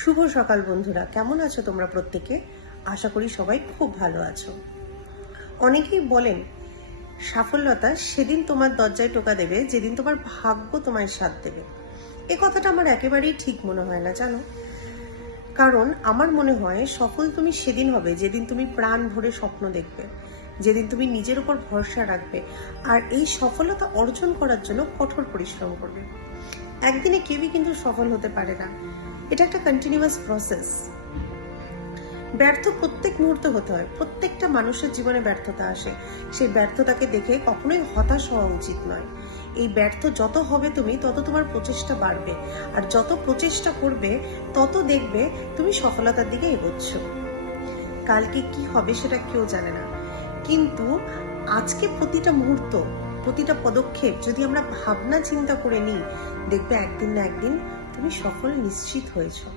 শুভ সকাল বন্ধুরা, কেমন আছো তোমরা প্রত্যেকে? আশা করি সবাই খুব ভালো আছো। অনেকেই বলেন সাফল্যতা সেদিন তোমার দরজায় টোকা দেবে যেদিন তোমার ভাগ্য তোমায় সাথ দেবে। এ কথাটা আমার একেবারেই ঠিক মনে হয় না, জানো। কারণ আমার মনে হয় সফল তুমি সেদিন হবে যেদিন তুমি প্রাণ ভরে স্বপ্ন দেখবে, যেদিন তুমি নিজের উপর ভরসা রাখবে আর এই সফলতা অর্জন করার জন্য কঠোর পরিশ্রম করবে। একদিনে কেউই কিন্তু সফল হতে পারে না, এটা একটা কন্টিনিউয়াস প্রসেস। ব্যর্থ প্রত্যেক মুহূর্তে হতে হয়, প্রত্যেকটা মানুষের জীবনে ব্যর্থতা আসে। সেই ব্যর্থতাকে দেখে কখনোই হতাশ হওয়া উচিত নয়। এই ব্যর্থ যত হবে তুমি, তত তোমার প্রচেষ্টা বাড়বে, আর যত প্রচেষ্টা করবে তত দেখবে তুমি সফলতার দিকে এগোচ্ছ। কালকে কি হবে সেটা কেউ জানে না, কিন্তু আজকে প্রতিটা মুহূর্ত, প্রতিটা পদক্ষেপ যদি আমরা ভাবনা চিন্তা করে নিই, দেখবে একদিন না একদিন তুমি সফল নিশ্চিত হয়েছো।